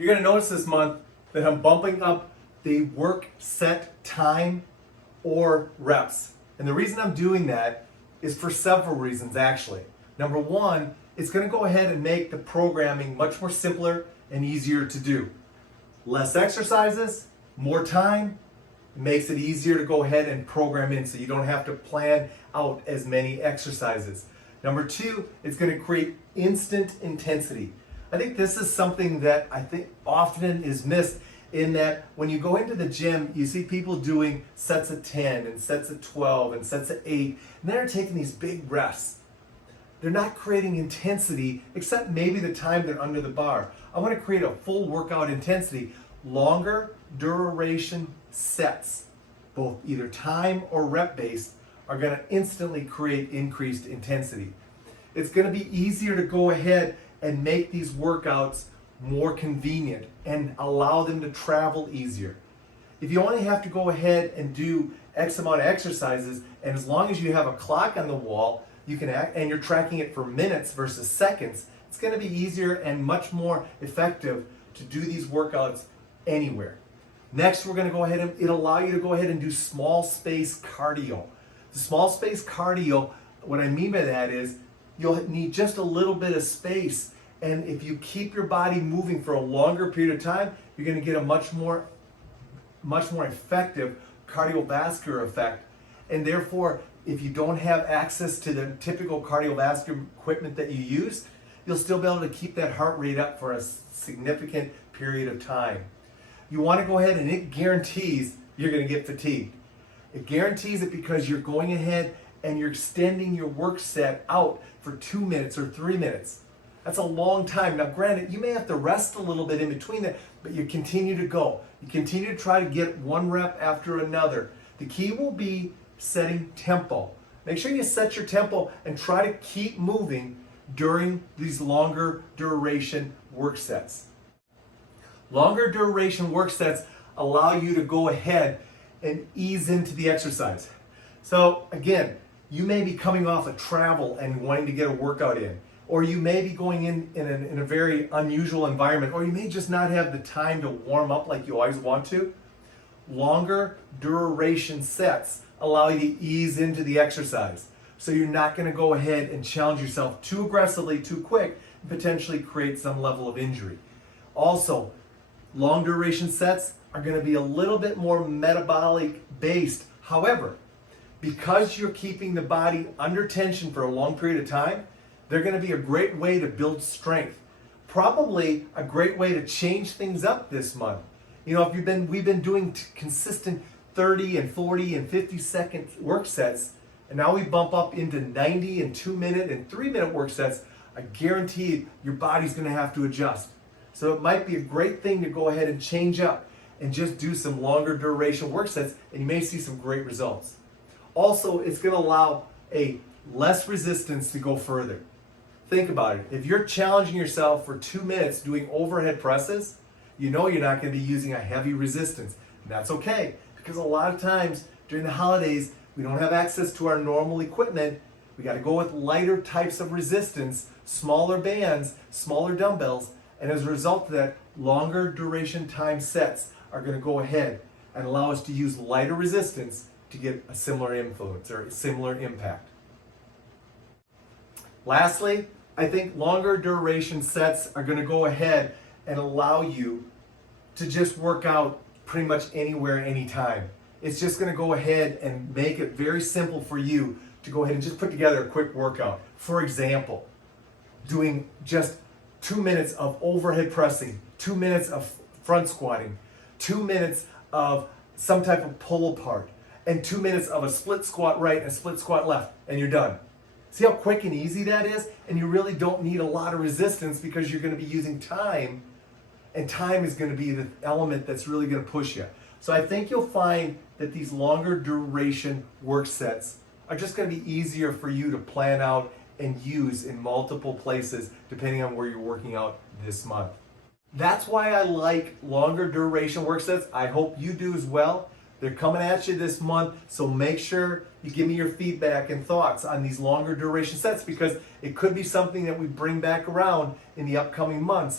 You're going to notice this month that I'm bumping up the work set time or reps. And the reason I'm doing that is for several reasons actually. Number one, it's going to go ahead and make the programming much more simpler and easier to do. Less exercises, more time, makes it easier to go ahead and program in so you don't have to plan out as many exercises. Number two, it's going to create instant intensity. I think this is something that I think often is missed in that when you go into the gym, you see people doing sets of 10 and sets of 12 and sets of 8, and they're taking these big rests. They're not creating intensity except maybe the time they're under the bar. I want to create a full workout intensity, longer duration sets, both either time or rep based, are going to instantly create increased intensity. It's going to be easier to go ahead and make these workouts more convenient and allow them to travel easier. If you only have to go ahead and do X amount of exercises, and as long as you have a clock on the wall, you can and you're tracking it for minutes versus seconds, it's going to be easier and much more effective to do these workouts anywhere. Next, we're going to go ahead and it'll allow you to go ahead and do small space cardio. The small space cardio, what I mean by that is you'll need just a little bit of space, and if you keep your body moving for a longer period of time, you're going to get a much more effective cardiovascular effect. And therefore, if you don't have access to the typical cardiovascular equipment that you use, you'll still be able to keep that heart rate up for a significant period of time. You want to go ahead, and it guarantees you're going to get fatigued. It guarantees it because you're going ahead and you're extending your work set out for 2 minutes or 3 minutes. That's a long time. Now granted, you may have to rest a little bit in between that, but you continue to go. You continue to try to get one rep after another. The key will be setting tempo. Make sure you set your tempo and try to keep moving during these longer duration work sets. Longer duration work sets allow you to go ahead and ease into the exercise. So again, you may be coming off of travel and wanting to get a workout in, or you may be going in a very unusual environment, or you may just not have the time to warm up like you always want to. Longer duration sets allow you to ease into the exercise. So you're not going to go ahead and challenge yourself too aggressively, too quick, and potentially create some level of injury. Also, long duration sets are going to be a little bit more metabolic based. However, because you're keeping the body under tension for a long period of time, they're going to be a great way to build strength. Probably a great way to change things up this month. You know, we've been doing consistent 30 and 40 and 50-second work sets, and now we bump up into 90 and 2-minute and 3-minute work sets. I guarantee your body's going to have to adjust. So it might be a great thing to go ahead and change up and just do some longer duration work sets, and you may see some great results. Also, it's going to allow a less resistance to go further. Think about it. If you're challenging yourself for 2 minutes doing overhead presses, you know you're not going to be using a heavy resistance. And that's okay, because a lot of times during the holidays, we don't have access to our normal equipment. We got to go with lighter types of resistance, smaller bands, smaller dumbbells, and as a result of that, longer duration time sets are going to go ahead and allow us to use lighter resistance to get a similar influence or a similar impact. Lastly, I think longer duration sets are going to go ahead and allow you to just work out pretty much anywhere, anytime. It's just going to go ahead and make it very simple for you to go ahead and just put together a quick workout. For example, doing just 2 minutes of overhead pressing, 2 minutes of front squatting, 2 minutes of some type of pull apart, and 2 minutes of a split squat right and a split squat left, and you're done. See how quick and easy that is? And you really don't need a lot of resistance because you're going to be using time, and time is going to be the element that's really going to push you. So I think you'll find that these longer duration work sets are just going to be easier for you to plan out and use in multiple places depending on where you're working out this month. That's why I like longer duration work sets. I hope you do as well. They're coming at you this month, so make sure you give me your feedback and thoughts on these longer duration sets, because it could be something that we bring back around in the upcoming months